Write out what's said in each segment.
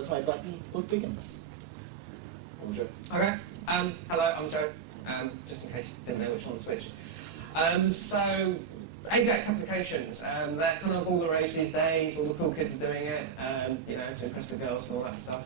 does my button look big in this? I'm Joe. Okay. Hello, I'm Joe. Just in case you didn't know which one to switch. So, AJAX applications, they're kind of all the rage these days. All the cool kids are doing it, you know, to impress the girls and all that stuff.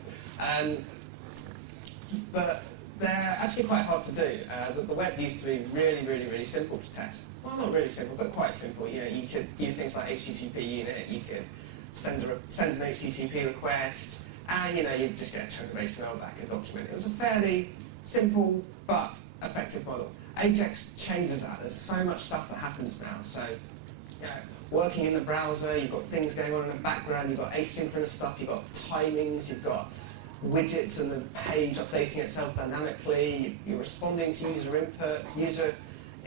But they're actually quite hard to do. The web used to be really simple to test. Well, not really simple, but quite simple. You know, you could use things like HTTP unit. You could send an HTTP request, and you know, you'd just get a chunk of HTML back, a document. It was a fairly simple but effective model. AJAX changes that. There's so much stuff that happens now. So, you know, working in the browser, you've got things going on in the background. You've got asynchronous stuff. You've got timings. You've got widgets and the page updating itself dynamically. You're responding to user input. User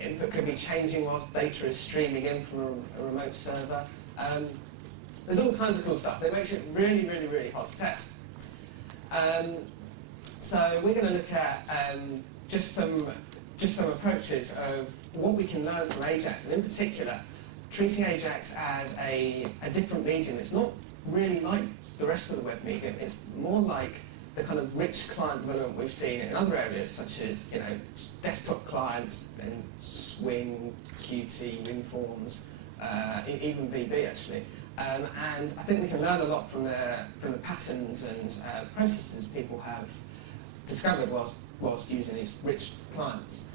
input could be changing whilst data is streaming in from a remote server. There's all kinds of cool stuff. It makes it really hard to test. So we're going to look at just some approaches of what we can learn from AJAX, and in particular, treating AJAX as a different medium. It's not really like the rest of the web medium. It's more like the kind of rich client development we've seen in other areas, such as, you know, desktop clients and Swing, Qt, WinForms, even VB actually. And I think we can learn a lot from the patterns and processes people have discovered whilst using these rich clients.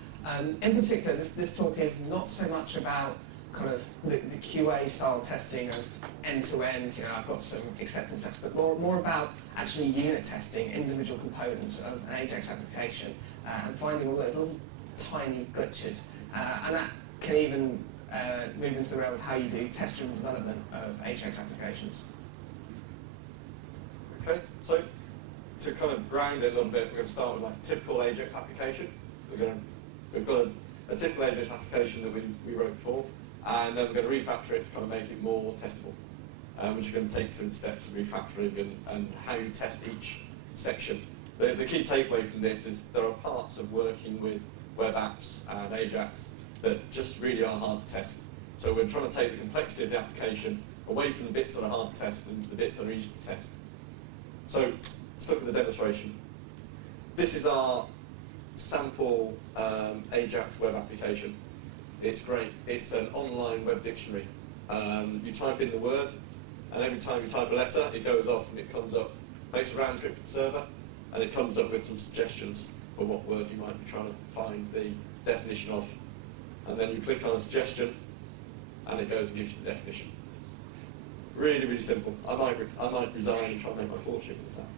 In particular, this talk is not so much about kind of the QA style testing of end-to-end, you know, I've got some acceptance tests, but more about actually unit testing individual components of an AJAX application and finding all those little tiny glitches. And that can even move into the realm of how you do test-driven development of AJAX applications. Okay, so to kind of ground it a little bit, we're going to start with like a typical AJAX application. We've got a typical AJAX application that we wrote before, and then we're going to refactor it to kind of make it more testable, which we're going to take through the steps of refactoring and how you test each section. The key takeaway from this is there are parts of working with web apps and AJAX that just really are hard to test. So we're trying to take the complexity of the application away from the bits that are hard to test and to the bits that are easy to test. So let's look at the demonstration. This is our sample AJAX web application. It's great. It's an online web dictionary. You type in the word, and every time you type a letter, it goes off and it comes up, makes a round trip to the server, and it comes up with some suggestions for what word you might be trying to find the definition of. And then you click on a suggestion, and it goes and gives you the definition. Really simple. I might resign and try and make my fortune with that.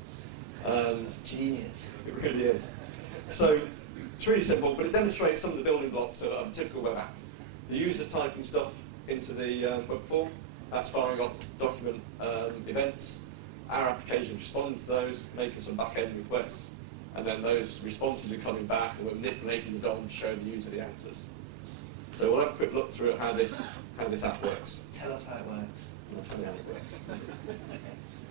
It's genius. It really is. So it's really simple, but it demonstrates some of the building blocks of a typical web app. The user's typing stuff into the web form. That's firing off document events. Our application is responding to those, making some back-end requests, and then those responses are coming back, and we're manipulating the DOM to show the user the answers. So we'll have a quick look through at how this app works. Tell us how it works. I'll tell you how it works.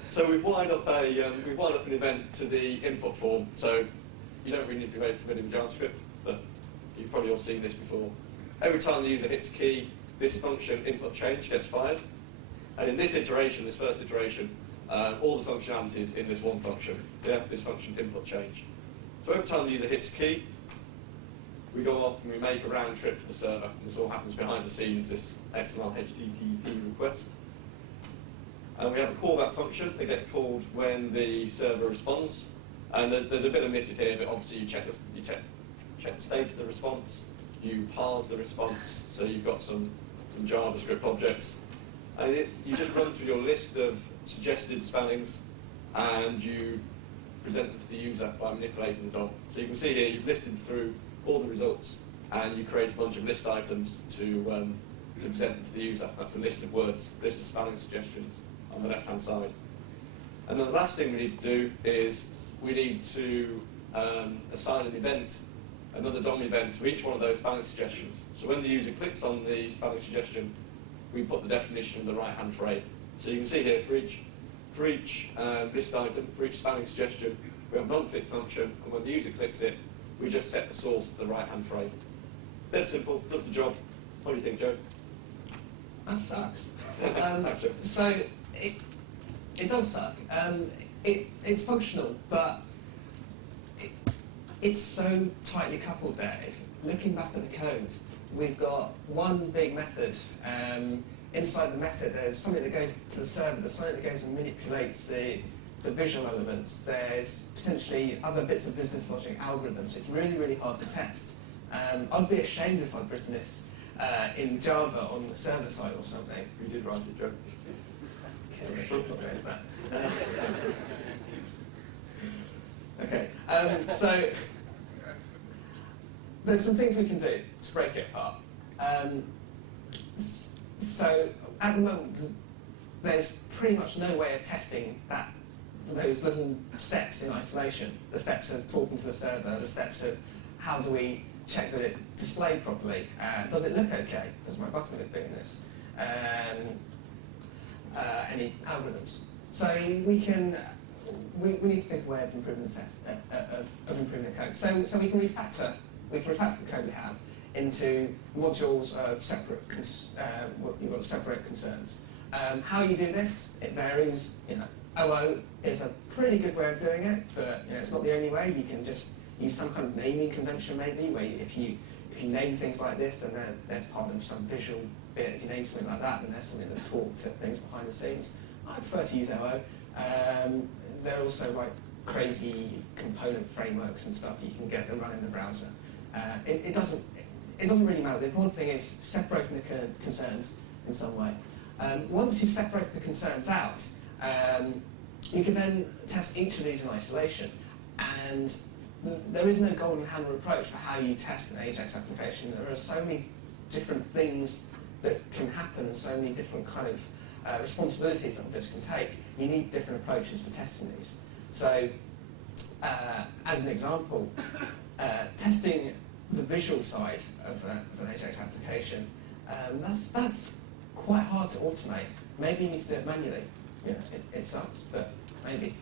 So we've wired up an event to the input form. So you don't really need to be very familiar with JavaScript, but you've probably all seen this before. Every time the user hits a key, this function input change gets fired. And in this iteration, this first iteration, all the functionality is in this one function. Yeah, this function input change. So every time the user hits a key, we go off and we make a round trip to the server. And this all happens behind the scenes, this XML HTTP request. And we have a callback function. They get called when the server responds. And there's a bit omitted here, but obviously you check the state of the response. You parse the response, so you've got some JavaScript objects. And you just run through your list of suggested spellings, and you present them to the user by manipulating the DOM. So you can see here you've listed through all the results, and you create a bunch of list items to present them to the user. That's the list of words, list of spelling suggestions on the left-hand side. And then the last thing we need to do is we need to assign an event, another DOM event, to each one of those spelling suggestions. So when the user clicks on the spelling suggestion, we put the definition in the right-hand frame. So you can see here for each list item, for each spelling suggestion, we have a non-click function, and when the user clicks it, we just set the source to the right-hand frame. Dead simple, does the job. What do you think, Joe? That sucks. So it does suck. it's functional, but it's so tightly coupled there. Looking back at the code, we've got one big method. Inside the method, there's something that goes to the server, there's something that goes and manipulates the visual elements. There's potentially other bits of business logic, algorithms. It's really, really hard to test. I'd be ashamed if I'd written this in Java on the server side or something. You did write it, Joe. Okay, let's not go into that. Okay, so there's some things we can do to break it apart. So at the moment, there's pretty much no way of testing those little steps in isolation. The steps of talking to the server, the steps of how do we check that it displayed properly. Does it look okay? Does my button look big in this? Any algorithms? So we need to think of a way of improving the test, of improving the code. So we can refactor the code we have into modules of separate you've got separate concerns. How you do this, it varies. OO is a pretty good way of doing it, but it's not the only way. You can just use some kind of naming convention, maybe, where if you name things like this, then they're part of some visual bit. If you name something like that, then there's something that talks to things behind the scenes. I prefer to use OO. There are also like crazy component frameworks and stuff you can get that run in the browser. It doesn't really matter. The important thing is separating the concerns in some way. Once you've separated the concerns out, you can then test each of these in isolation. And there is no golden hammer approach for how you test an AJAX application. There are so many different things that can happen and so many different kind of responsibilities that objects can take. You need different approaches for testing these. So, as an example, testing the visual side of an AJAX application, that's quite hard to automate. Maybe you need to do it manually. It sucks, but maybe.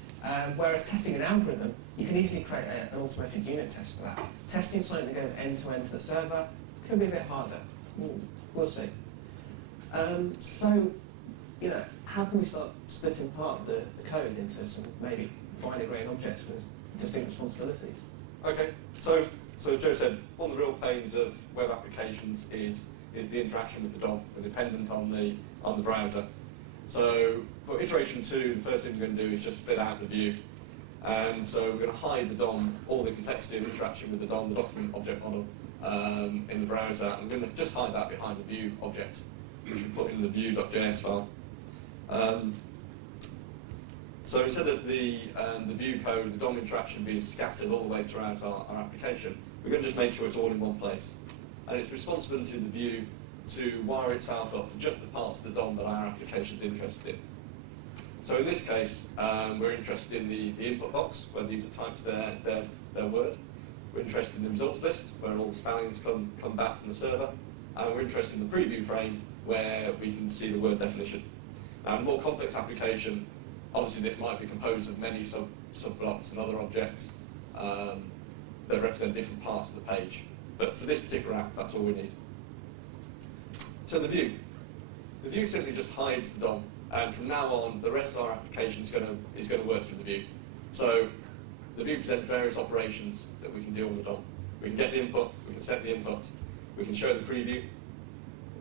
Whereas testing an algorithm, you can easily create an automated unit test for that. Testing something that goes end-to-end to the server can be a bit harder. We'll see. So, how can we start splitting apart the code into some maybe finer-grained objects with distinct responsibilities? Okay, so Joe said one of the real pains of web applications is the interaction with the DOM. We're dependent on the browser. So for iteration 2, the first thing we're going to do is just split out the view. And so we're going to hide the DOM, all the complexity of interaction with the DOM, the document object model, in the browser. And we're going to just hide that behind the view object, which we put in the view.js file. So instead of the view code, the DOM interaction being scattered all the way throughout our application, we're going to just make sure it's all in one place. And it's responsibility of the view to wire itself up to just the parts of the DOM that our application is interested in. So in this case, we're interested in the input box, where the user types their word. We're interested in the results list, where all the spellings come back from the server. And we're interested in the preview frame, where we can see the word definition. Now, in a more complex application, obviously this might be composed of many sub-blocks and other objects that represent different parts of the page. But for this particular app, that's all we need. So the view. The view simply just hides the DOM, and from now on, the rest of our application is going to work through the view. So the view presents various operations that we can do on the DOM. We can get the input, we can set the input, we can show the preview.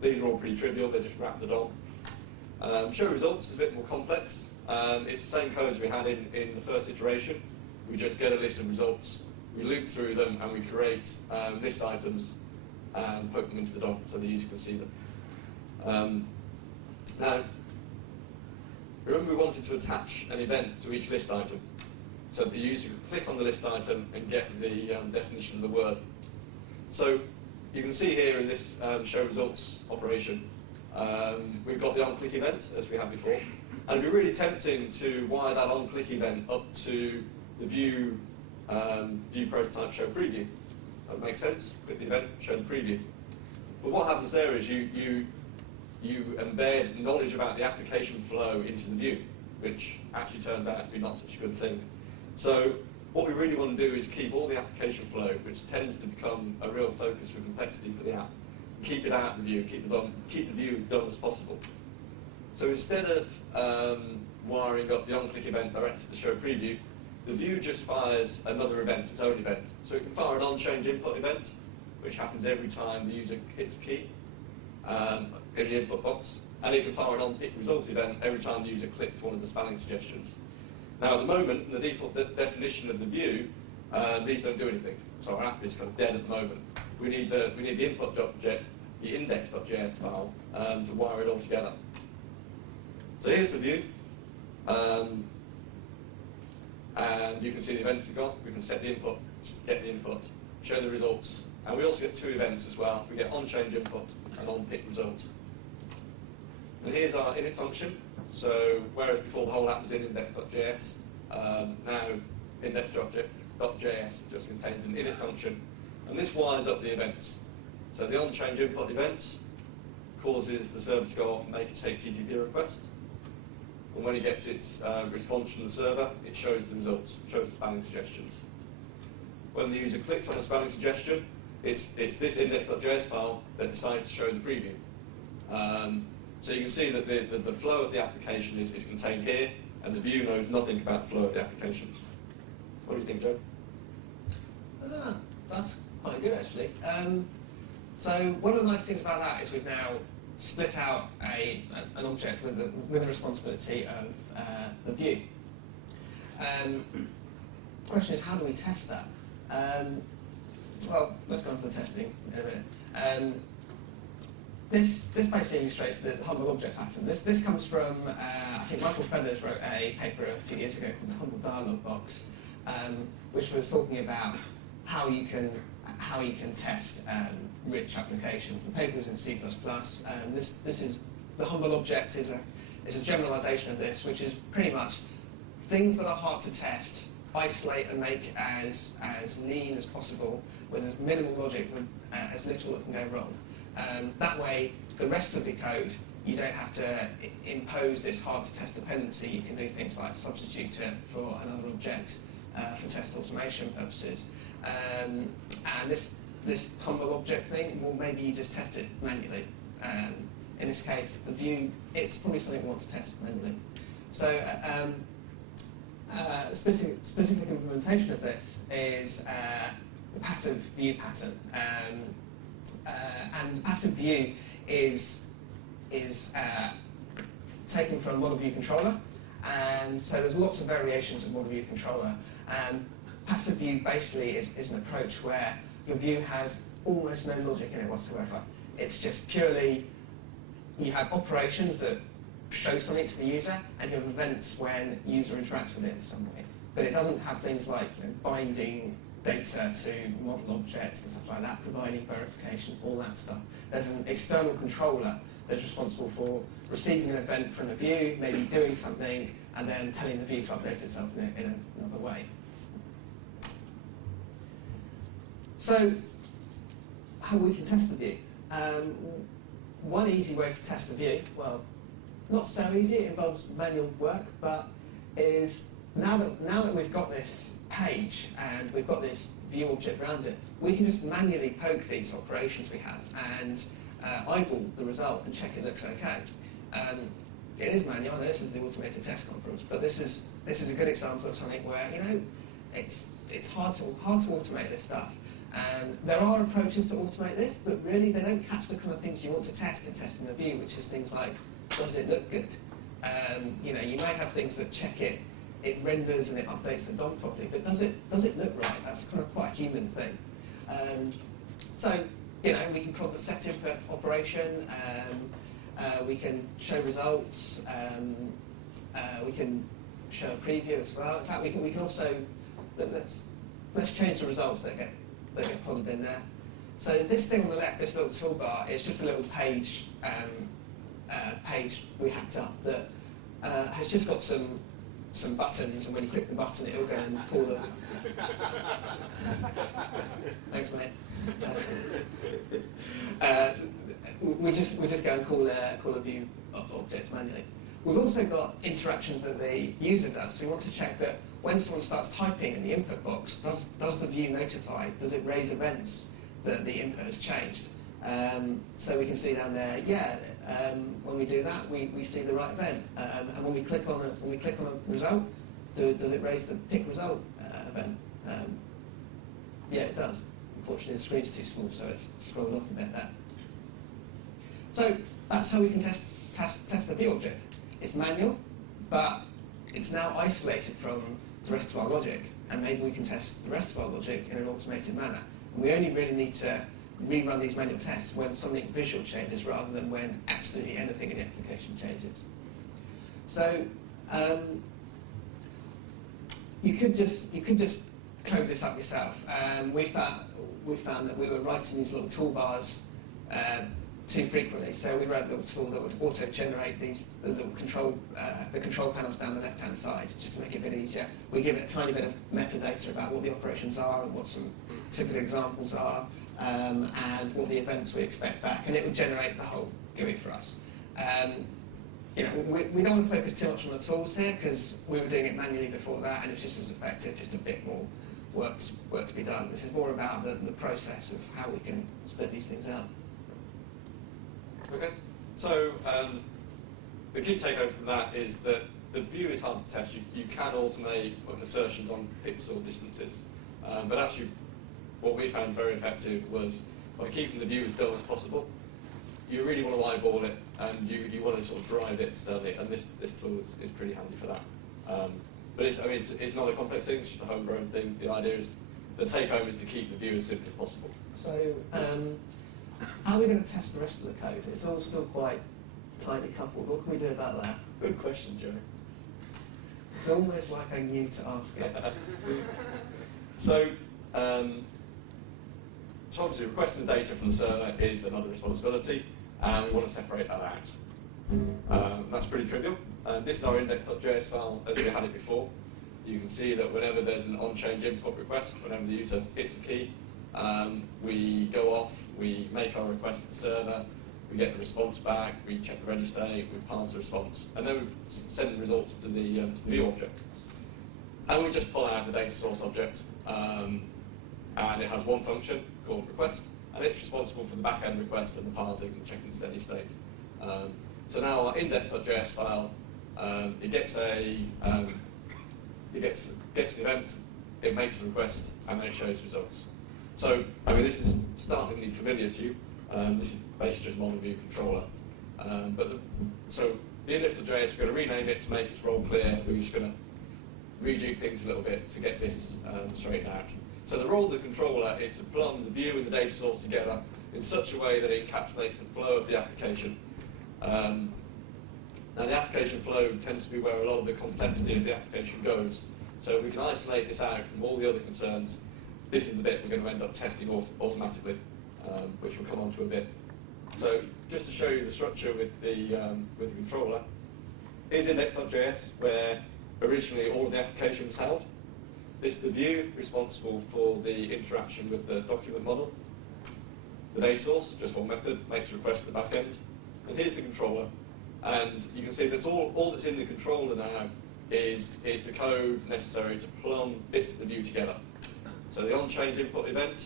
These are all pretty trivial, they just wrap the DOM. Show results is a bit more complex. It's the same code as we had in the first iteration. We just get a list of results, we loop through them, and we create list items and poke them into the DOM so the user can see them. Now, remember we wanted to attach an event to each list item so that the user could click on the list item and get the definition of the word. So you can see here in this show results operation, we've got the on-click event as we had before. And it'd be really tempting to wire that on-click event up to the view prototype show preview. That makes sense. Click the event, show the preview. But what happens there is you embed knowledge about the application flow into the view, which actually turns out to be not such a good thing. So what we really want to do is keep all the application flow, which tends to become a real focus for complexity for the app, keep it out of the view, keep the view as dumb as possible. So instead of wiring up the on-click event directly to the show preview, the view just fires another event, its own event. So it can fire an on-change input event, which happens every time the user hits a key in the input box, and it can fire an on-pick result event every time the user clicks one of the spelling suggestions. Now, at the moment, in the default definition of the view, these don't do anything. So our app is kind of dead at the moment. We need the input.js, the index.js file, to wire it all together. So here's the view. And you can see the events we've got. We can set the input, get the input, show the results. And we also get two events as well. We get on-change input and on-pick result. And here's our init function. So whereas before the whole app was in index.js, now index.js just contains an init function. And this wires up the events. So the on-change input event causes the server to go off and make its HTTP request. And when it gets its response from the server, it shows the results, shows the spelling suggestions. When the user clicks on a spelling suggestion, it's this index.js file that decides to show the preview. So you can see that the flow of the application is contained here, and the view knows nothing about the flow of the application. What do you think, Joe? That's quite good, actually. So one of the nice things about that is we've now split out an object with the responsibility of the view. The question is, how do we test that? Well, let's go on to the testing in a minute. This basically illustrates the humble object pattern. This comes from, I think Michael Feathers wrote a paper a few years ago called the Humble Dialog Box, which was talking about how you can test rich applications. The paper was in C++. This is the humble object is a generalization of this, which is pretty much things that are hard to test, isolate and make as lean as possible with as minimal logic, with as little that can go wrong. That way, the rest of the code, you don't have to impose this hard-to-test dependency. You can do things like substitute it for another object for test automation purposes. And this humble object thing, well, maybe you just test it manually. In this case, the view, it's probably something we want to test manually. So specific implementation of this is the passive view pattern. And the passive view is taken from model view controller, and so there's lots of variations of model view controller. And passive view basically is an approach where your view has almost no logic in it whatsoever. It's just purely, you have operations that show something to the user, and you have events when the user interacts with it in some way. But it doesn't have things like binding data to model objects and stuff like that, providing verification, all that stuff. There's an external controller that's responsible for receiving an event from the view, maybe doing something, and then telling the view to update itself in another way. So, how we can test the view? One easy way to test the view, well, not so easy, it involves manual work, but is now that we've got this page and we've got this view object around it, we can just manually poke these operations we have and eyeball the result and check it looks okay. It is manual. I know this is the automated test conference, but this is a good example of something where it's hard to automate this stuff. There are approaches to automate this, but really they don't catch the kind of things you want to test in testing the view, which is things like, does it look good? You may have things that check it renders and it updates the DOM properly, but does it look right? That's kind of quite a human thing. So we can prod the set input operation, we can show results, we can show a preview as well. In fact, we can also let's change the results that get prodded in there. So this thing on the left, this little toolbar, is just a little page we hacked up that has just got some buttons, and when you click the button, it'll go and call them. Thanks, mate. We just go and call a view object manually. We've also got interactions that the user does. So we want to check that when someone starts typing in the input box, does the view notify? Does it raise events that the input has changed? So we can see down there, yeah, when we do that, we see the right event. And when we click on a result, does it raise the pick result event? Yeah, it does. Unfortunately, the screen's too small, so it's scrolled off a bit there. So that's how we can test the view object. It's manual, but it's now isolated from the rest of our logic, and maybe we can test the rest of our logic in an automated manner. And we only really need to rerun these manual tests when something visual changes rather than when absolutely anything in the application changes. So you could just code this up yourself. We found that we were writing these little toolbars too frequently, so we wrote a little tool that would auto-generate the little control panels down the left-hand side, just to make it a bit easier. We give it a tiny bit of metadata about what the operations are and what some typical examples are, and what the events we expect back, and it would generate the whole GUI for us. We don't want to focus too much on the tools here, because we were doing it manually before that, and it's just as effective, just a bit more work to be done. This is more about the process of how we can split these things out. Okay, so the key takeaway from that is that the view is hard to test. You can automate putting assertions on pixel distances, but actually what we found very effective was by keeping the view as dull as possible. You really want to eyeball it, and you want to sort of drive it steadily, and this tool is pretty handy for that. But it's not a complex thing, it's just a homegrown thing. The idea is, the take-home is to keep the view as simple as possible. So, how are we going to test the rest of the code? It's all still quite tightly coupled. What can we do about that? Good question, Joe. It's almost like I knew to ask it. So obviously requesting the data from the server is another responsibility, and we want to separate that out. That's pretty trivial. This is our index.js file as we had it before. You can see that whenever there's an on-change import request, whenever the user hits a key, we go off, we make our request to the server, we get the response back, we check the ready state, we pass the response, and then we send the results to the view object. And we just pull out the data source object, and it has one function called request, and it's responsible for the back-end request and the parsing and checking steady state. So now our index.js file, it gets an event, it makes a request, and then it shows results. So, this is startlingly familiar to you. This is basically just model view controller. So the index.js, we're going to rename it to make its role clear. We're just going to rejig things a little bit to get this straightened out. So the role of the controller is to plumb the view and the data source together in such a way that it encapsulates the flow of the application. Now the application flow tends to be where a lot of the complexity of the application goes. So if we can isolate this out from all the other concerns, this is the bit we're going to end up testing automatically, which we'll come on to a bit. So just to show you the structure with the controller, here's index.js, where originally all of the application was held. This is the view responsible for the interaction with the document model. The data source, just one method, makes a request to the back end. And here's the controller. And you can see that all that's in the controller now is the code necessary to plumb bits of the view together. So the on-change input event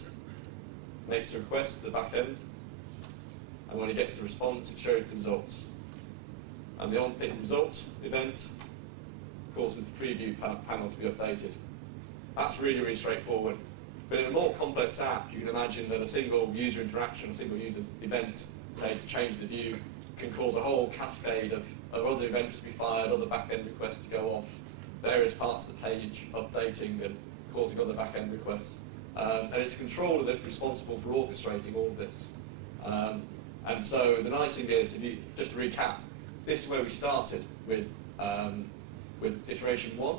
makes a request to the back end, and when it gets the response, it shows the results. And the on-pick result event causes the preview panel to be updated. That's really, really straightforward. But in a more complex app, you can imagine that a single user interaction, a single user event, say to change the view, can cause a whole cascade of other events to be fired, other back-end requests to go off, various parts of the page updating and causing other back-end requests. And it's a controller that's responsible for orchestrating all of this. And so the nice thing is, just to recap, this is where we started with iteration 1,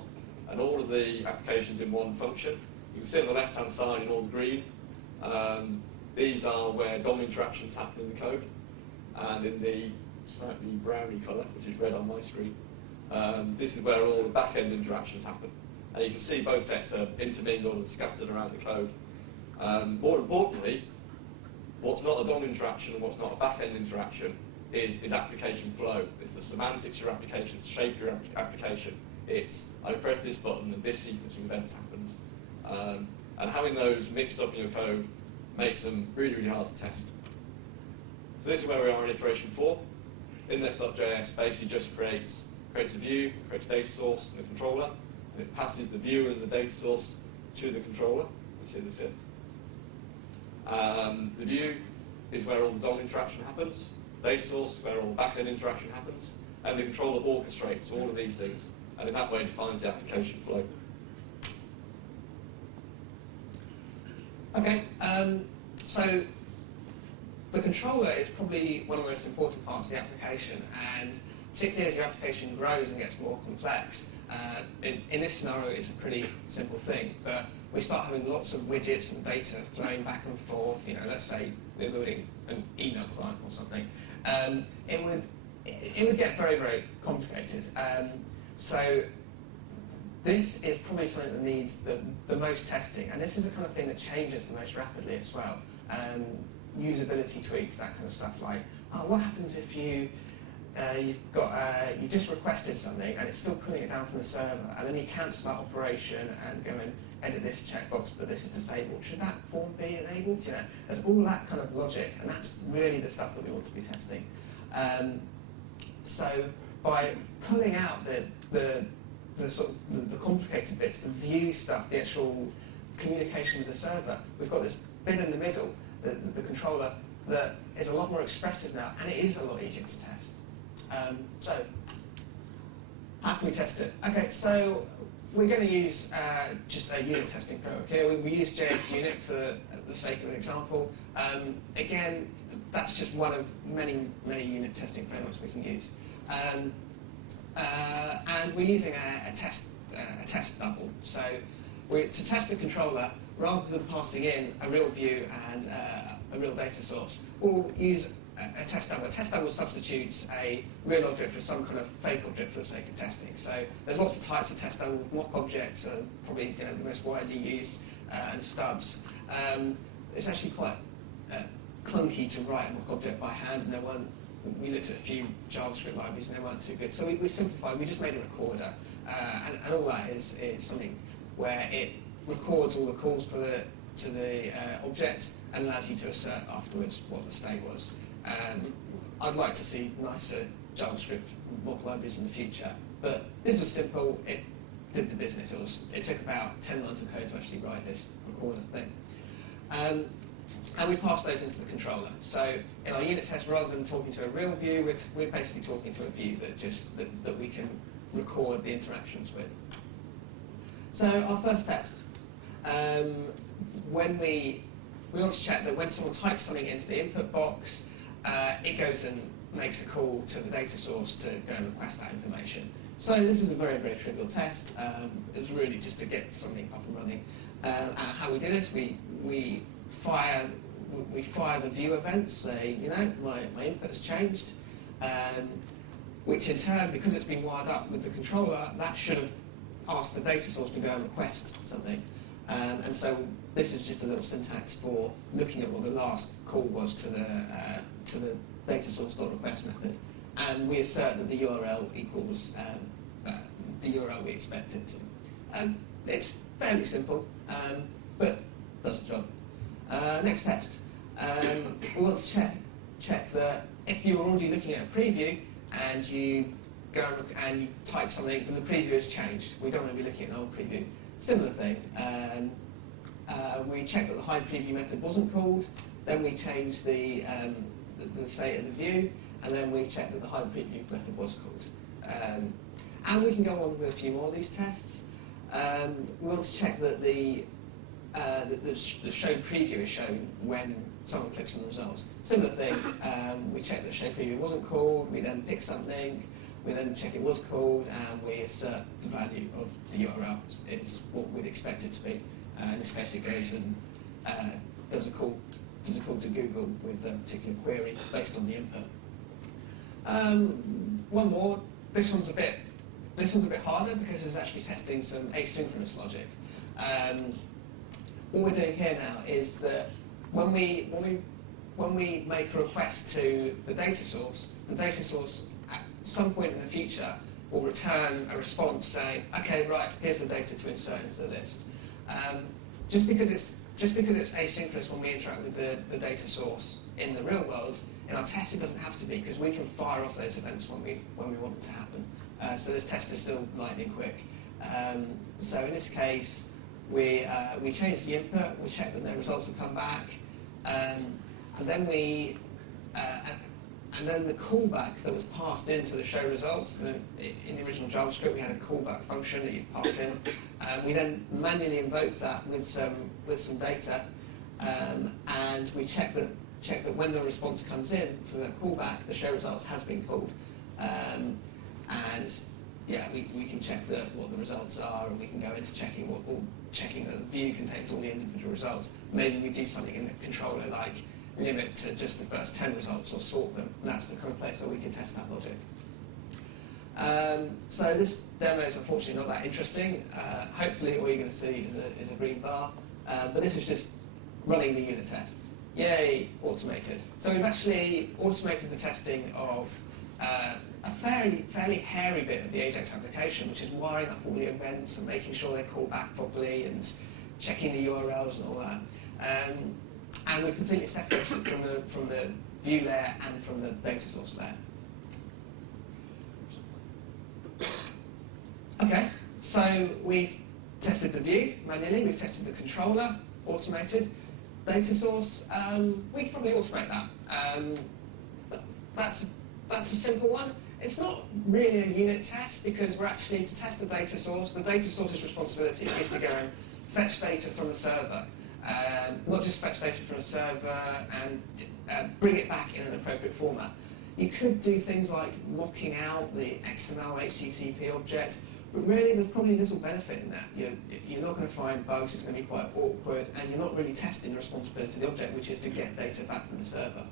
and all of the applications in one function. You can see on the left-hand side in all the green, these are where DOM interactions happen in the code. And in the slightly browny colour, which is red on my screen, this is where all the back-end interactions happen. And you can see both sets are intermingled and scattered around the code. More importantly, what's not a DOM interaction and what's not a back-end interaction is application flow. It's the semantics of your application, it's the shape of your application. It's, I press this button and this sequence of events happens. And having those mixed up in your code makes them really, really hard to test. this is where we are in iteration 4. Index.js basically just creates a view, creates a data source and a controller, and it passes the view and the data source to the controller. Let's see this here. The view is where all the DOM interaction happens, the data source is where all the backend interaction happens, and the controller orchestrates all of these things, and in that way defines the application flow. Okay, so the controller is probably one of the most important parts of the application, and particularly as your application grows and gets more complex. In this scenario, it's a pretty simple thing, but we start having lots of widgets and data flowing back and forth. You know, let's say we're building an email client or something. It would get very, very complicated. So this is probably something that needs the most testing, and this is the kind of thing that changes the most rapidly as well. Usability tweaks, that kind of stuff, like, what happens if you just requested something and it's still pulling it down from the server, and then you cancel that operation and go and edit this checkbox, but this is disabled. Should that form be enabled? You know, there's all that kind of logic, and that's really the stuff that we want to be testing. So by pulling out the sort of the complicated bits, the view stuff, the actual communication with the server, we've got this bit in the middle, the controller, that is a lot more expressive now, and it is a lot easier to test. So how can we test it? Okay, so we're going to use just a unit testing framework here. We use JS Unit for the sake of an example. Again, that's just one of many unit testing frameworks we can use. And we're using a test double. So to test the controller, rather than passing in a real view and a real data source, we'll use a test double. A test double substitutes a real object for some kind of fake object for the sake of testing. So there's lots of types of test double. Mock objects are probably the most widely used, and stubs. It's actually quite clunky to write a mock object by hand, and we looked at a few JavaScript libraries and they weren't too good. So we simplified. We just made a recorder, and all that is something where it records all the calls to the object and allows you to assert afterwards what the state was. I'd like to see nicer JavaScript mock libraries in the future, but this was simple. It did the business. It took about 10 lines of code to actually write this recorder thing. And we pass those into the controller. So in our unit test, rather than talking to a real view, we're basically talking to a view that we can record the interactions with. So our first test, when we want to check that when someone types something into the input box, it goes and makes a call to the data source to go and request that information. So this is a very, very trivial test. It was really just to get something up and running. How we did it, we fire the view event, say, you know, my input has changed, which in turn, because it's been wired up with the controller, that should have asked the data source to go and request something. And so this is just a little syntax for looking at what the last call was to the data source.request method, and we assert that the URL equals the URL we expect it to. It's fairly simple, but does the job. Next test. We want to check that if you're already looking at a preview and you go and you type something, then the preview has changed. We don't want to be looking at an old preview. Similar thing. We check that the hide preview method wasn't called. Then we change the state of the view, and then we check that the hide preview method was called. And we can go on with a few more of these tests. We want to check that the show preview is shown when someone clicks on the results. Similar thing, we check that show preview wasn't called, we then pick something, we then check it was called, and we assert the value of the URL. It's what we'd expect it to be. In this case, it goes and does a call to Google with a particular query based on the input. One more. This one's a bit harder because it's actually testing some asynchronous logic. What we're doing here now is that when we make a request to the data source at some point in the future will return a response saying, okay, right, here's the data to insert into the list. Just because it's just because it's asynchronous when we interact with the data source in the real world, in our test it doesn't have to be, because we can fire off those events when we want them to happen. So this test is still lightning quick. So in this case, we change the input, we check that no results have come back, and then and then the callback that was passed into the show results. In the original JavaScript, we had a callback function that you pass in. We then manually invoke that with some data, and we check that when the response comes in from the callback, the show results has been called. And yeah, we can check what the results are, and we can go into checking that the view contains all the individual results. Maybe we do something in the controller like limit to just the first 10 results or sort them, and that's the kind of place where we can test that logic. So this demo is unfortunately not that interesting. Hopefully all you're going to see is a green bar, but this is just running the unit tests. Yay, automated. So we've actually automated the testing of a fairly hairy bit of the AJAX application, which is wiring up all the events and making sure they call back properly and checking the URLs and all that. And we're completely separated from the view layer and from the data source layer. Okay, so we've tested the view manually, we've tested the controller, automated. Data source, we could probably automate that. That's a simple one. It's not really a unit test, because we're actually, to test the data source's responsibility is to go and fetch data from the server. Not just fetch data from a server and bring it back in an appropriate format. You could do things like mocking out the XML HTTP object, but really there's probably little benefit in that. You're not going to find bugs, it's going to be quite awkward, and you're not really testing the responsibility of the object, which is to get data back from the server.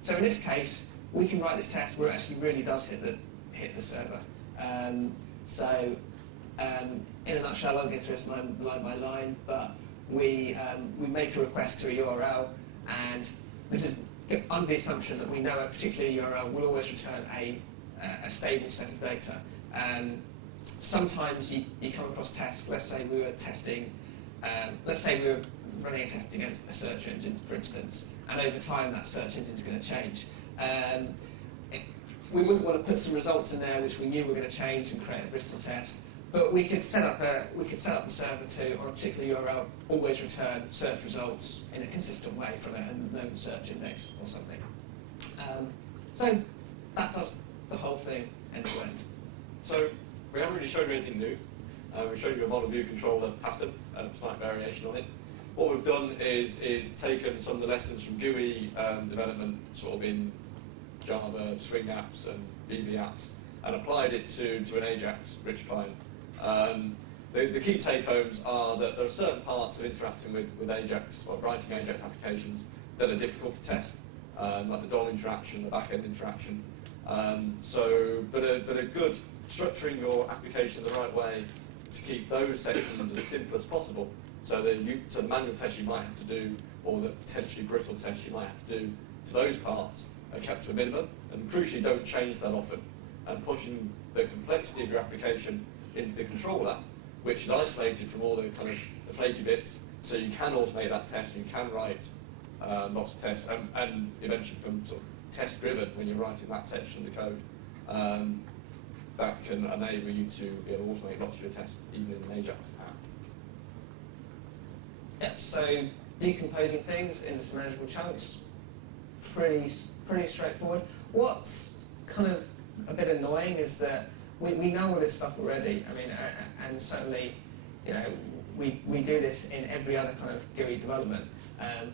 So in this case, we can write this test where it actually really does hit the server. In a nutshell, I'll go through this line by line, but we make a request to a URL, and this is under the assumption that we know a particular URL will always return a stable set of data. Sometimes you come across tests. Let's say we were running a test against a search engine, for instance, and over time that search engine is going to change. We wouldn't want to put some results in there which we knew were going to change and create a brittle test. But we could set up the server to, on a particular URL, always return search results in a consistent way from a known search index or something. So that does the whole thing end to end. So we haven't really shown you anything new. We've shown you a model view controller pattern and a slight variation on it. What we've done is taken some of the lessons from GUI development, sort of in Java, Swing apps and VB apps, and applied it to an AJAX rich client. The key take-homes are that there are certain parts of interacting with AJAX, or writing AJAX applications, that are difficult to test, like the DOM interaction, the back-end interaction. But a good structuring your application the right way to keep those sections as simple as possible, so the manual tests you might have to do, or the potentially brittle tests you might have to do to those parts, are kept to a minimum, and crucially don't change that often, and pushing the complexity of your application into the controller, which is isolated from all the kind of the flaky bits, so you can automate that test, you can write lots of tests, and eventually become sort of test-driven when you're writing that section of the code. That can enable you to be able to automate lots of your tests, even in an AJAX app. Yep, so decomposing things into some manageable chunks, pretty straightforward. What's kind of a bit annoying is that we know all this stuff already. I mean, and certainly, we do this in every other kind of GUI development.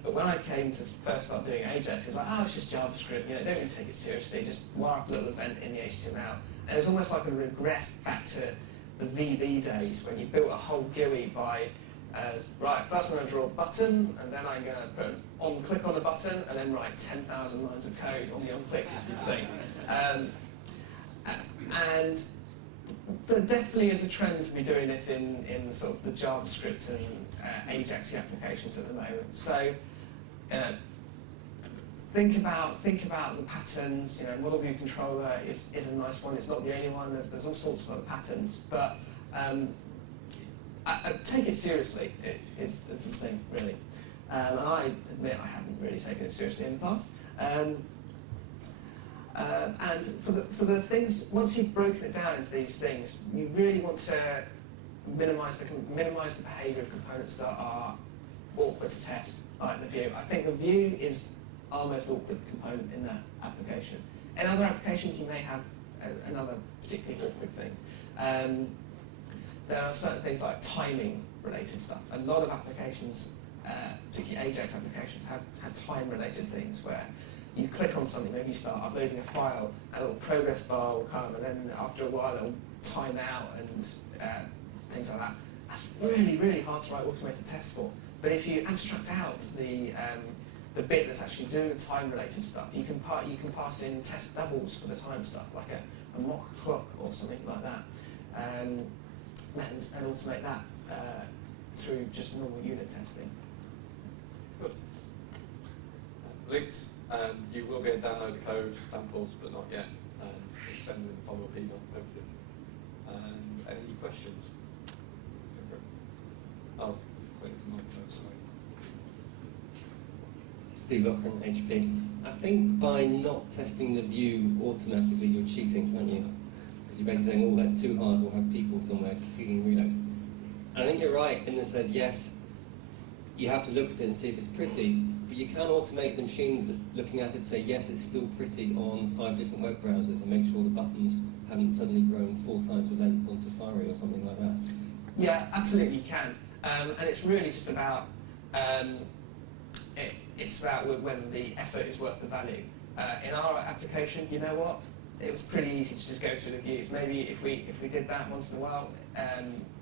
But when I came to first start doing AJAX, it's like, it's just JavaScript. Don't really take it seriously. Just wire up a little event in the HTML. And it's almost like a regress back to the VB days when you built a whole GUI by, right, first I'm going to draw a button, and then I'm going to put an on-click on the button, and then write 10,000 lines of code on the on-click thing. And there definitely is a trend to be doing this in sort of the JavaScript and AJAX applications at the moment. So think about the patterns. Model view controller is a nice one. It's not the only one. There's all sorts of other patterns, but take it seriously is the thing, really. And I admit I haven't really taken it seriously in the past. And for the things, once you've broken it down into these things, you really want to minimise the behaviour of components that are awkward to test, like the view. I think the view is our most awkward component in that application. In other applications, you may have another particularly awkward thing. There are certain things like timing-related stuff. A lot of applications, particularly AJAX applications, have time-related things where you click on something, maybe you start uploading a file, and a little progress bar will come, and then after a while it'll time out and things like that. That's really, really hard to write automated tests for. But if you abstract out the bit that's actually doing the time-related stuff, you can pass in test doubles for the time stuff, like a mock clock or something like that, and automate that through just normal unit testing. Good. Links. You will be able to download the code samples, but not yet. Just send them in the follow-up email, hopefully. Any questions? Oh, sorry. Steve Lochran, HP. I think by not testing the view automatically, you're cheating, aren't you? Because you're basically saying, oh, that's too hard, we'll have people somewhere clicking reload. And I think you're right in that says, yes, you have to look at it and see if it's pretty, but you can automate the machines that looking at it say, yes, it's still pretty on 5 different web browsers and make sure the buttons haven't suddenly grown 4 times the length on Safari or something like that. Yeah, absolutely you can. And it's really just about it's about whether the effort is worth the value. In our application, you know what? It was pretty easy to just go through the views. Maybe if we did that once in a while,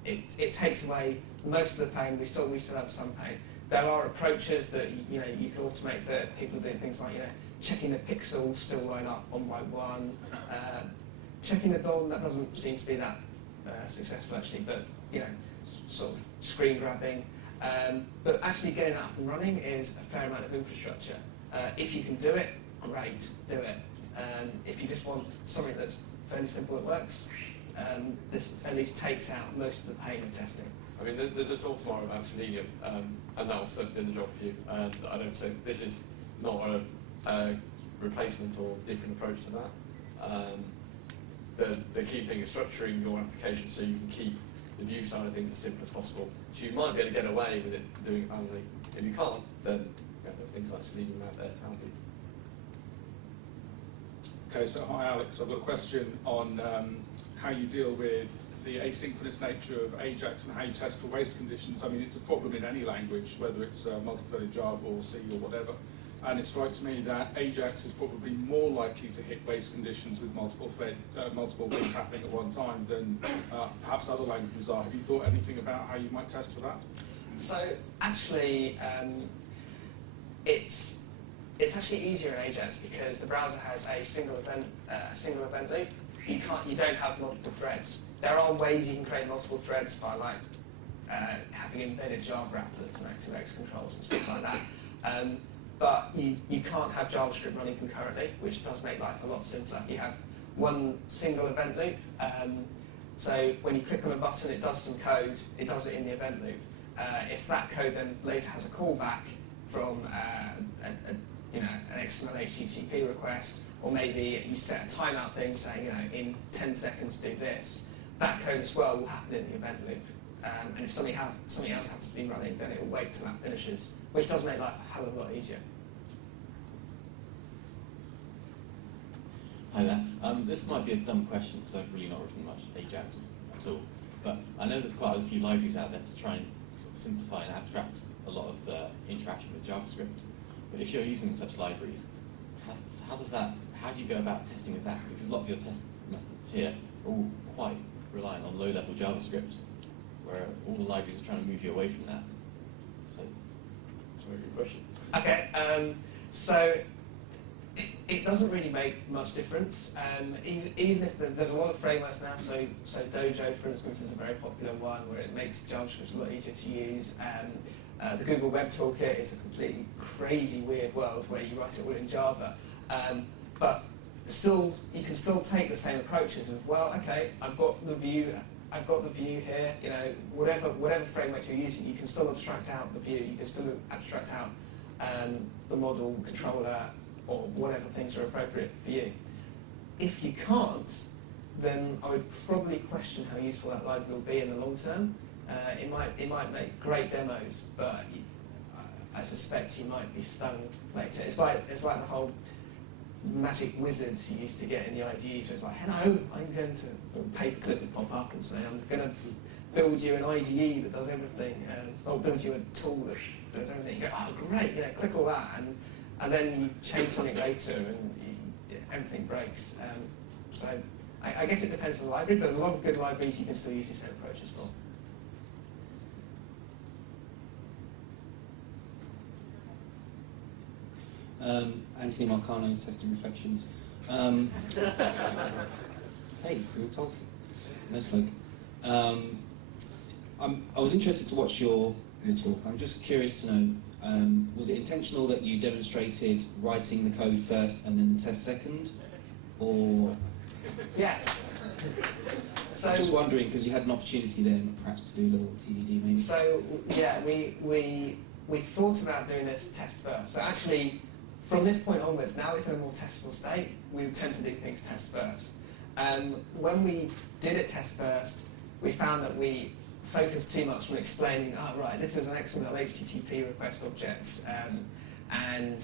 it takes away most of the pain. We still have some pain. There are approaches that you can automate that people doing things like checking the pixels still line up one by one, checking the DOM. That doesn't seem to be that successful actually, but sort of screen grabbing. But actually getting that up and running is a fair amount of infrastructure. If you can do it, great, do it. If you just want something that's fairly simple that works, this at least takes out most of the pain of testing. I mean, there's a talk tomorrow about Selenium, and that will certainly do the job for you. And I don't say this is not a replacement or different approach to that. The key thing is structuring your application so you can keep the view side of things as simple as possible. So you might be able to get away with it doing it manually. If you can't, then there are things like Selenium out there to help you. Okay, so hi Alex, I've got a question on how you deal with the asynchronous nature of AJAX and how you test for waste conditions. I mean, it's a problem in any language, whether it's multi-threaded Java or C or whatever. And it strikes me that AJAX is probably more likely to hit waste conditions with multiple things happening at one time than perhaps other languages are. Have you thought anything about how you might test for that? So actually, it's actually easier in AJAX because the browser has a single event loop. You don't have multiple threads. There are ways you can create multiple threads by having embedded Java applets and ActiveX controls and stuff like that. But you can't have JavaScript running concurrently, which does make life a lot simpler. You have one single event loop. So when you click on a button, it does some code. It does it in the event loop. If that code then later has a callback from an XML HTTP request, or maybe you set a timeout thing saying, in 10 seconds do this, that code as well will happen in the event loop. And if something else happens to be running, then it will wait till that finishes, which does make life a hell of a lot easier. Hi there. This might be a dumb question because I've really not written much AJAX at all. But I know there's quite a few libraries out there to try and sort of simplify and abstract a lot of the interaction with JavaScript. But if you're using such libraries, how do you go about testing with that? Because a lot of your test methods here are all quite reliant on low-level JavaScript, where all the libraries are trying to move you away from that. So, Sorry, good question. Okay, so it doesn't really make much difference. Even if there's a lot of frameworks now, so Dojo, for instance, is a very popular one where it makes JavaScript a lot easier to use. The Google Web Toolkit is a completely crazy, weird world where you write it all in Java. But still, you can still take the same approaches of, well, okay, I've got the view I've got the view here. You know, whatever framework you're using, you can still abstract out the view. You can still abstract out the model, controller, or whatever things are appropriate for you. If you can't, then I would probably question how useful that library will be in the long term. It might make great demos, but I suspect you might be stung later. It's like the whole magic wizards you used to get in the IDE. So it's like, hello, I'm going to paperclip would pop up and say, I'm going to build you an IDE that does everything, or build you a tool that does everything. You go, oh great, you know, click all that, and then you change something later and everything breaks. So I guess it depends on the library, but a lot of good libraries you can still use the same approach as well. Anthony Marcano, Testing Reflections. Hey, we were told to. No slug. I was interested to watch your talk. I'm just curious to know, was it intentional that you demonstrated writing the code first and then the test second? Or... Yes. So, I'm just wondering, because you had an opportunity there perhaps to do a little TDD maybe. So, yeah, we thought about doing this test first. So actually, from this point onwards, now it's in a more testable state, we tend to do things test first. When we did it test first, we found that we focused too much on explaining, oh right, this is an XML HTTP request object, and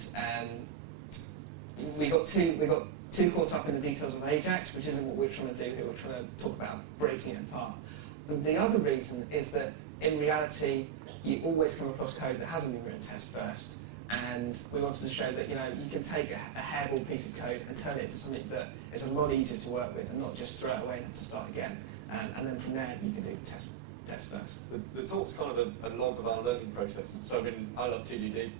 we got too caught up in the details of AJAX, which isn't what we're trying to do here. We're trying to talk about breaking it apart. And the other reason is that in reality, you always come across code that hasn't been written test first. And we wanted to show that, you know, you can take a hairball piece of code and turn it into something that is a lot easier to work with and not just throw it away and have to start again. And then from there, you can do test first. The talk's kind of a log of our learning process. So I mean, I love TDD,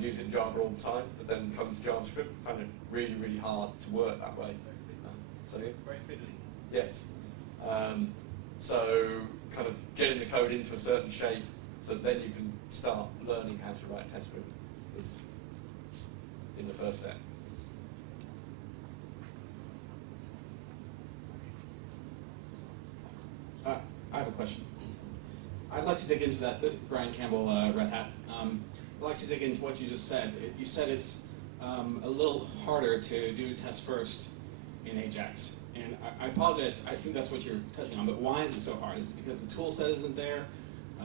use it in Java all the time, but then comes JavaScript, found it really, really hard to work that way. So yeah. Very fiddly. Yes. So kind of getting the code into a certain shape so that then you can start learning how to write test script is the first step. I have a question. I'd like to dig into that. This is Brian Campbell, Red Hat. I'd like to dig into what you just said. You said it's a little harder to do test first in AJAX. And I apologize, I think that's what you're touching on, but why is it so hard? Is it because the tool set isn't there?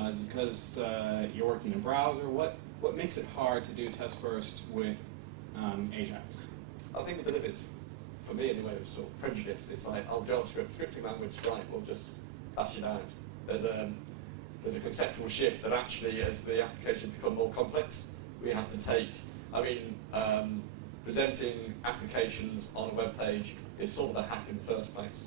Is it because you're working in a browser? What makes it hard to do test first with AJAX? I think a bit of it's, for me anyway, was sort of prejudice. It's like, oh, JavaScript, scripting language, right, we'll just bash it out. There's a conceptual shift that actually, as the applications become more complex, we have to take. I mean, presenting applications on a web page is sort of a hack in the first place,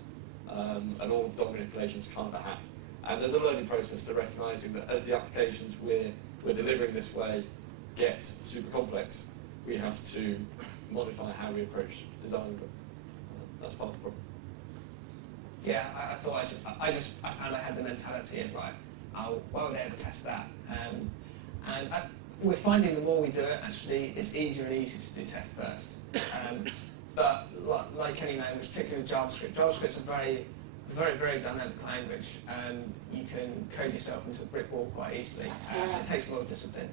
and all of DOM manipulation is kind of a hack. And there's a learning process to recognising that as the applications we're delivering this way get super complex, we have to modify how we approach designing them. That's part of the problem. Yeah, I thought I found I had the mentality of like, oh, why would I ever test that? And we're finding the more we do it, actually, it's easier and easier to do test first. But like any language, particularly with JavaScript's a very, very, very dynamic language. You can code yourself into a brick wall quite easily. It takes a lot of discipline,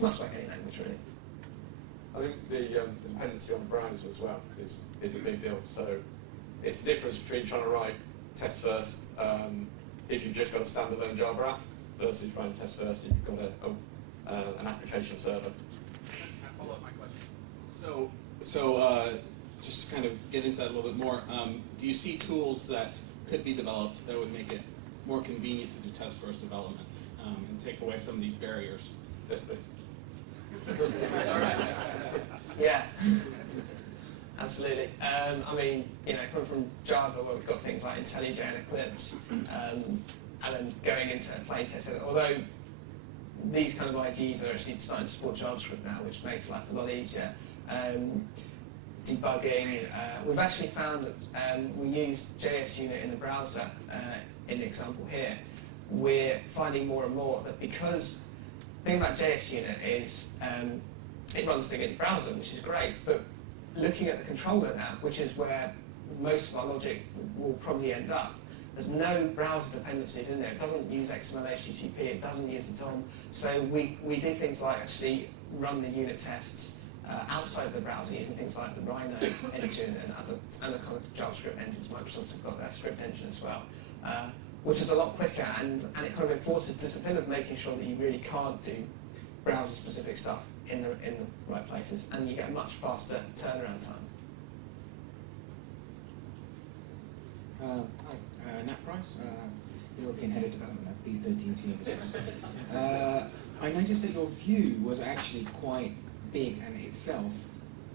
much like any language, really. I think the dependency on the browser as well is a big deal. So it's the difference between trying to write test first if you've just got a standalone Java app versus writing test first if you've got an application server. Can I follow up my question? So just to kind of get into that a little bit more, do you see tools that could be developed that would make it more convenient to do test first development and take away some of these barriers? Yes, please. All right. Yeah. Absolutely. I mean, you know, coming from Java, where we've got things like IntelliJ and Eclipse, and then going into plain text. Although these kind of IDEs are actually starting to support JavaScript now, which makes life a lot easier. Debugging. We've actually found that we use JSUnit in the browser. In the example here, we're finding more and more that because the thing about JSUnit is it runs things in the browser, which is great, but looking at the controller now, which is where most of our logic will probably end up, There's no browser dependencies in there. It doesn't use XML HTTP. It doesn't use the DOM. So we do things like actually run the unit tests outside of the browser using things like the Rhino engine and other kind of JavaScript engines. Microsoft have got their script engine as well, which is a lot quicker, and it kind of enforces discipline of making sure that you really can't do browser-specific stuff in the right places, and you get a much faster turnaround time. Hi, Nat Price, European Head of Development at B13 Services. I noticed that your view was actually quite big and itself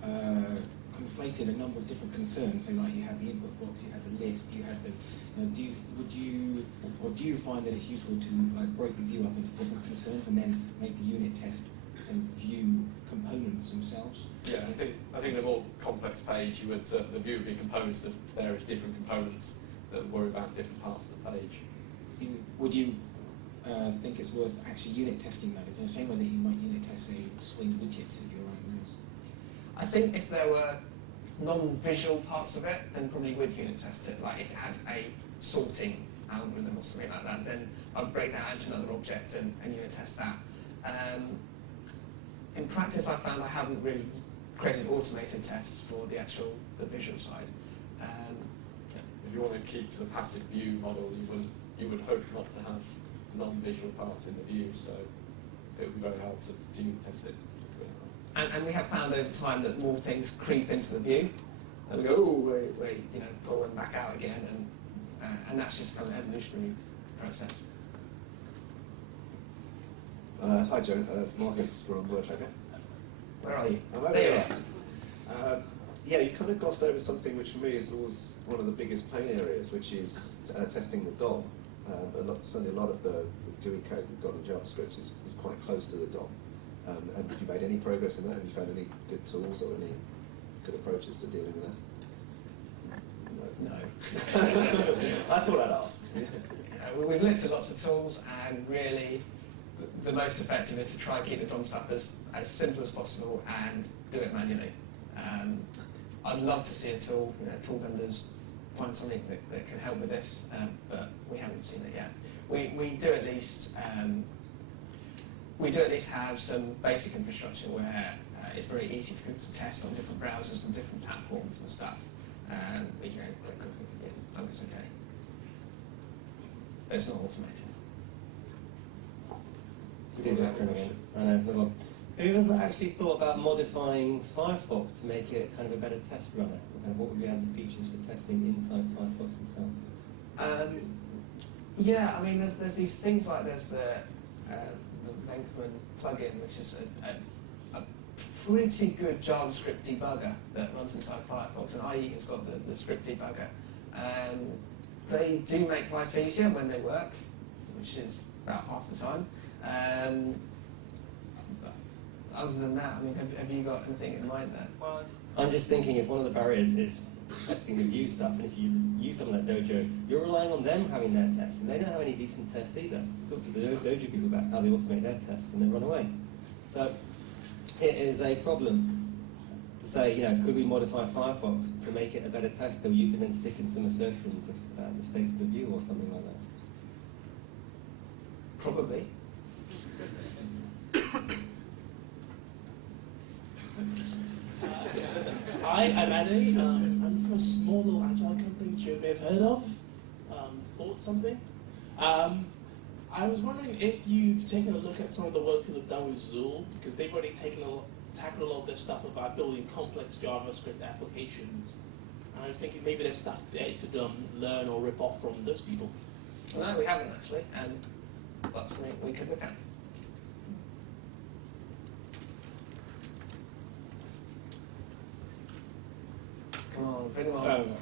conflated a number of different concerns. So, like, you had the input box, you had the list, you had the. Do you find that it's useful to break the view up into different concerns and then maybe unit test some view components themselves? Yeah, I think the more complex page, you would the view would be components of various different components that worry about different parts of the page. Would you think it's worth actually unit testing those in the same way that you might unit test, say, swing widgets if you're running those? I think if there were non-visual parts of it, then probably would unit test it. Like if it had a sorting algorithm or something like that, then I'd break that out into another object and unit test that. In practice, I found I haven't really created automated tests for the visual side. If you want to keep the passive view model, you would hope not to have non-visual parts in the view, so it would be very hard to unit test it. And we have found over time that more things creep into the view, and we go, oh, we pull them back out again, and that's just kind of an evolutionary process. Hi Joe, it's Marcus from WordTracker. Where are you? I'm over there. here. Yeah, you kind of glossed over something which for me is always one of the biggest pain areas, which is testing the DOM. Certainly a lot of the GUI code we've got in JavaScript is quite close to the DOM. And have you made any progress in that? Have you found any good tools or any good approaches to dealing with that? No. I thought I'd ask. We've looked at lots of tools, and really the most effective is to try and keep the DOM stuff as simple as possible and do it manually. I'd love to see a tool, tool vendors find something that can help with this, but we haven't seen it yet. We do at least have some basic infrastructure where it's very easy for people to test on different browsers and different platforms and stuff. But it's okay. But it's not automated. Steve Lackner again. I know, move on. Have you ever actually thought about modifying Firefox to make it kind of a better test runner? And what would be other features for testing inside Firefox itself? Yeah, I mean, there's these things like there's the Venkman plugin, which is a pretty good JavaScript debugger that runs inside Firefox, and IE has got the script debugger. They do make life easier when they work, which is about half the time. Other than that, I mean, have you got anything in mind there? Well, I'm just thinking if one of the barriers is testing the view stuff, and if you use something like Dojo, you're relying on them having their tests, and they don't have any decent tests either. Talk to the Dojo people about how they automate their tests, and they run away. So it is a problem to say, could we modify Firefox to make it a better test, that you can then stick in some assertions about the state of the view or something like that? Probably. Hi, I'm Andy. I'm from a small little agile company which you may have heard of, Thought something. I was wondering if you've taken a look at some of the work people have done with Zool, because they've already tackled a lot of their stuff about building complex JavaScript applications. And I was thinking maybe there's stuff there you could learn or rip off from those people. No, we haven't actually, and that's something we could look at.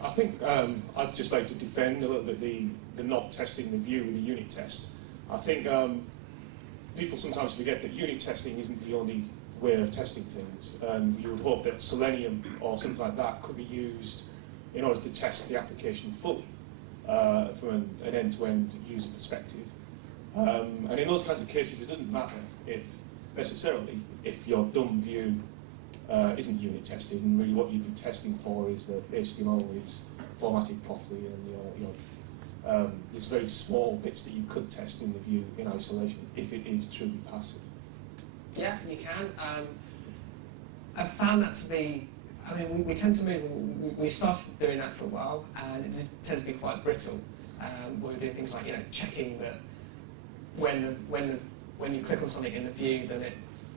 I think I'd just like to defend a little bit the not testing the view with the unit test. I think people sometimes forget that unit testing isn't the only way of testing things. You would hope that Selenium or something like that could be used in order to test the application fully from an end-to-end user perspective. And in those kinds of cases, it doesn't matter necessarily if your dumb view isn't unit tested, and really what you've been testing for is that HTML is formatted properly and your there's very small bits that you could test in the view in isolation if it is truly passive. Yeah, you can. I've found that to be, I mean, we tend to move, we started doing that for a while, and it tends to be quite brittle. Where we do things like, checking that when you click on something in the view, then it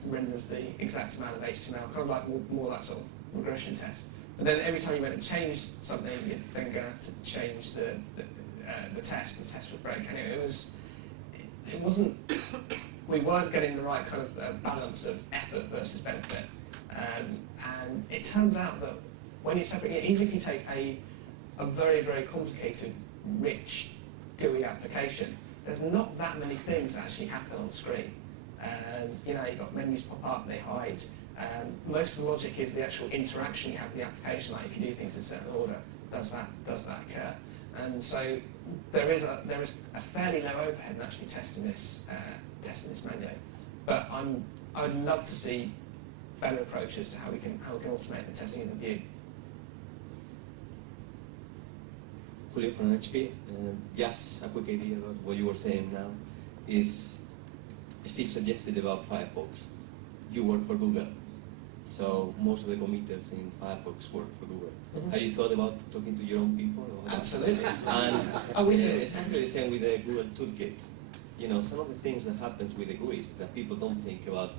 renders the exact amount of HTML, kind of like more that sort of regression test. But then every time you went to change something, you're then going to have to change the test would break. And it wasn't, we weren't getting the right kind of balance of effort versus benefit. And it turns out that when you separate, even if you take a very, very complicated, rich GUI application, there's not that many things that actually happen on screen. You've got menus pop up, they hide. Most of the logic is the actual interaction you have with the application, like if you do things in a certain order, does that occur? And so there is a fairly low overhead in actually testing this manually. But I'd love to see better approaches to how we can automate the testing in the view. Julio from HP. Just a quick idea about what you were saying now is Steve suggested about Firefox. You work for Google, so most of the committers in Firefox work for Google. Mm-hmm. Have you thought about talking to your own people? Absolutely. And we do. Exactly the same with the Google Toolkit. Some of the things that happens with the GUIs that people don't think about,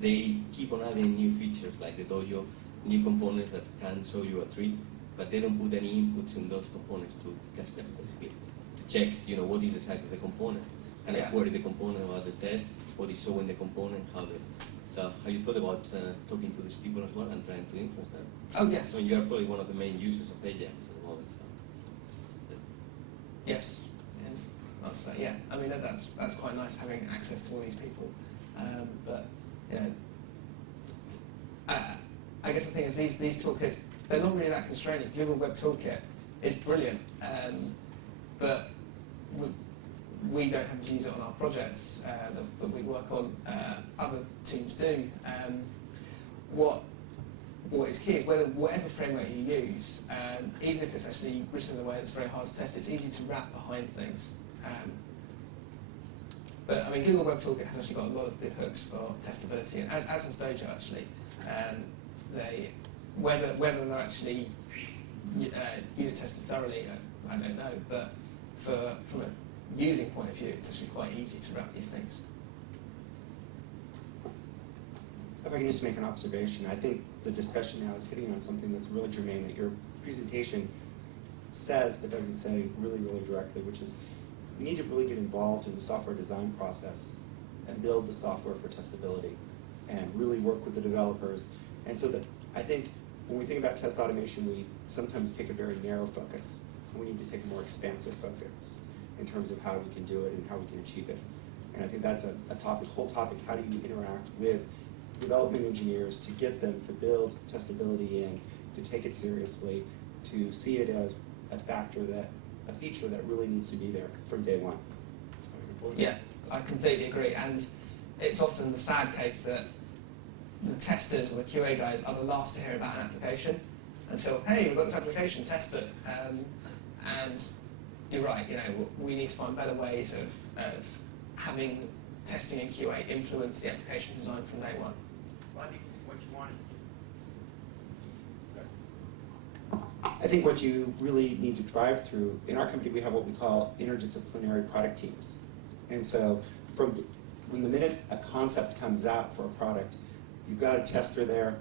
they keep on adding new features like the dojo, new components that can show you a tree, but they don't put any inputs in those components to test them, basically. To check, what is the size of the component? Can I query the component about the test? What is showing the component? So have you thought about talking to these people as well and trying to influence them? Oh, yes. I mean, you are probably one of the main users of AJAX at the moment. So. Yes. Yeah. I mean, that's quite nice having access to all these people. But I guess the thing is these toolkits, they're not really that constraining. Google Web Toolkit is brilliant, but we don't have to use it on our projects that we work on. Other teams do. What is key is whatever framework you use, even if it's actually written in a way that's very hard to test, it's easy to wrap behind things. But I mean, Google Web Toolkit has actually got a lot of good hooks for testability, and as has Dojo actually. Whether they're actually unit tested thoroughly, I don't know. But from a using point of view, it's actually quite easy to wrap these things. If I can just make an observation, I think the discussion now is hitting on something that's really germane that your presentation says but doesn't say really, really directly, which is we need to really get involved in the software design process and build the software for testability and really work with the developers. And so that I think when we think about test automation, we sometimes take a very narrow focus. We need to take a more expansive focus in terms of how we can do it and how we can achieve it. And I think that's a whole topic. How do you interact with development engineers to get them to build testability in, to take it seriously, to see it as a feature that really needs to be there from day one. Yeah, I completely agree. And it's often the sad case that the testers or the QA guys are the last to hear about an application until, hey, we've got this application, test it. And you're right, we need to find better ways of having testing and QA influence the application design from day one. Well, I think what you want is I think what you really need to drive through, in our company we have what we call interdisciplinary product teams. And so when the minute a concept comes out for a product, you've got a tester there,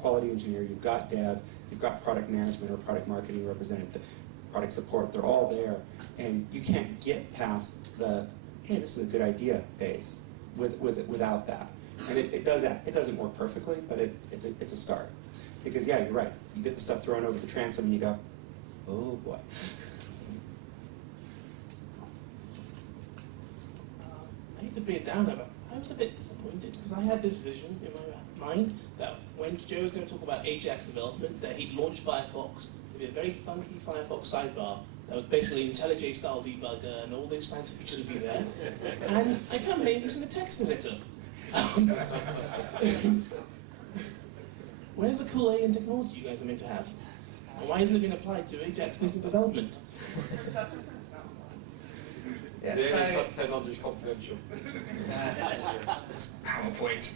quality engineer, you've got dev, you've got product management or product marketing represented, product support, they're all there. And you can't get past the, hey, this is a good idea phase without that. And it does that. It doesn't work perfectly, but it's a start. Because yeah, you're right. You get the stuff thrown over the transom and you go, oh boy. I hate to be a downer, but I was a bit disappointed because I had this vision in my mind that when Joe was going to talk about AJAX development, that he'd launch Firefox, it'd be a very funky Firefox sidebar that was basically IntelliJ style debugger and all these fancy features would be there. And I come here using a text editor. Where's the cool alien technology you guys are meant to have? And why isn't it being applied to AJAX development? Yeah, the only so technology is confidential. PowerPoint.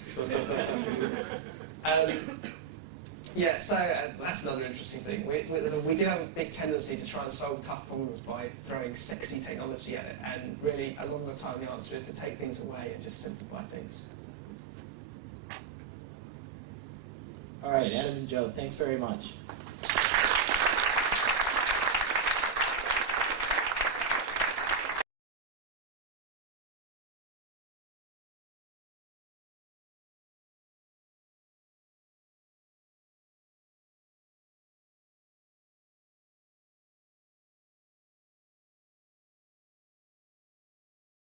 Yeah, so that's another interesting thing. We do have a big tendency to try and solve tough problems by throwing sexy technology at it, and really a lot of the time the answer is to take things away and just simplify things. All right, Adam and Joe, thanks very much.